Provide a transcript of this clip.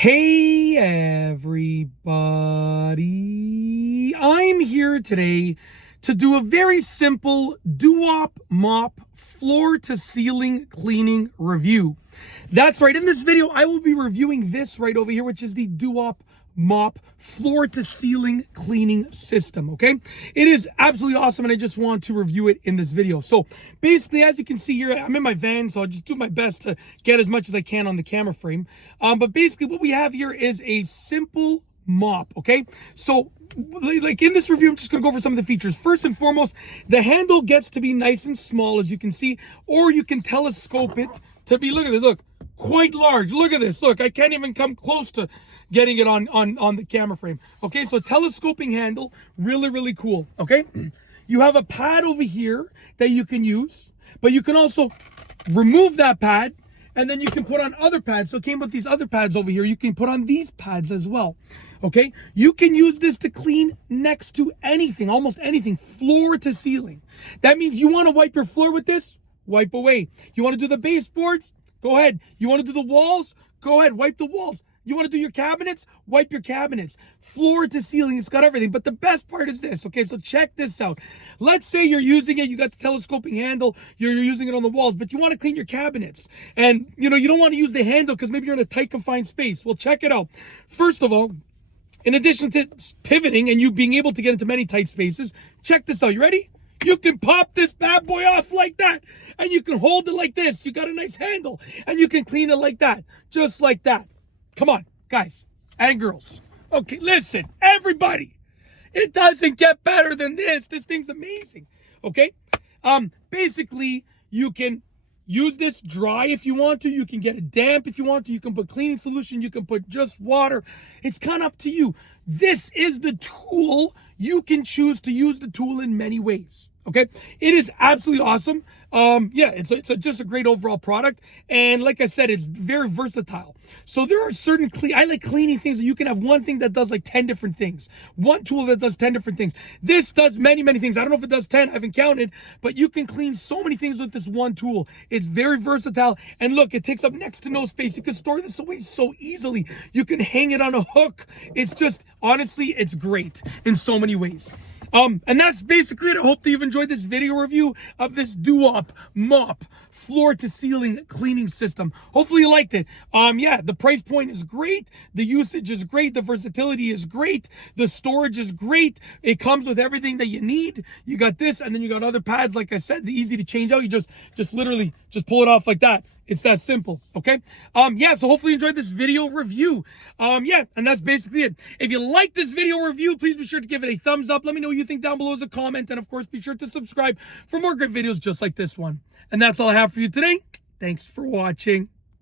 Hey everybody, I'm here today to do a very simple Duop Mop floor to ceiling cleaning review. That's right, in this video I will be reviewing this right over here, which is the Duop Mop floor to ceiling cleaning system. Okay, it is absolutely awesome and I just want to review it in this video. So basically, as you can see here, I'm in my van, so I'll just do my best to get as much as I can on the camera frame. But basically what we have here is a simple mop. Okay, so like in this review, I'm just going to go over some of the features. First and foremost, the handle gets to be nice and small, as you can see, or you can telescope it to be, look at this, look, quite large. Look at this, look, I can't even come close to getting it on the camera frame. Okay, so telescoping handle, really cool. Okay, you have a pad over here that you can use, but you can also remove that pad and then you can put on other pads. So it came with these other pads over here. You can put on these pads as well. Okay, you can use this to clean next to anything, almost anything, floor to ceiling. That means you want to wipe your floor with this, wipe away. You want to do the baseboards? Go ahead. You want to do the walls? Go ahead, wipe the walls. You want to do your cabinets? Wipe your cabinets. Floor to ceiling, it's got everything. But the best part is this, okay? So check this out. Let's say you're using it, you got the telescoping handle, you're using it on the walls, but you want to clean your cabinets. And, you don't want to use the handle because maybe you're in a tight, confined space. Well, check it out. First of all, in addition to pivoting and you being able to get into many tight spaces, check this out. You ready? You can pop this bad boy off like that. And you can hold it like this. You got a nice handle. And you can clean it like that. Just like that. Come on, guys and girls. Okay, listen, everybody. It doesn't get better than this. This thing's amazing. Okay? Basically, you can use this dry if you want to. You can get it damp if you want to. You can put cleaning solution. You can put just water. It's kind of up to you. This is the tool. You can choose to use the tool in many ways. Okay, it is absolutely awesome. Yeah, it's just a great overall product. And like I said, it's very versatile. So there are certain I like cleaning things that you can have one thing that does like 10 different things. One tool that does 10 different things. This does many things. I don't know if it does 10, I haven't counted, but you can clean so many things with this one tool. It's very versatile. And look, it takes up next to no space. You can store this away so easily. You can hang it on a hook. It's just, honestly, it's great in so many ways. And that's basically it. I hope that you've enjoyed this video review of this Duop Mop floor to ceiling cleaning system. Hopefully you liked it. Yeah, the price point is great. The usage is great. The versatility is great. The storage is great. It comes with everything that you need. You got this, and then you got other pads. Like I said, easy to change out. You just literally just pull it off like that. It's that simple, okay? Yeah, so hopefully you enjoyed this video review. Yeah, and that's basically it. If you like this video review, please be sure to give it a thumbs up. Let me know what you think down below as a comment. And of course, be sure to subscribe for more great videos just like this one. And that's all I have for you today. Thanks for watching.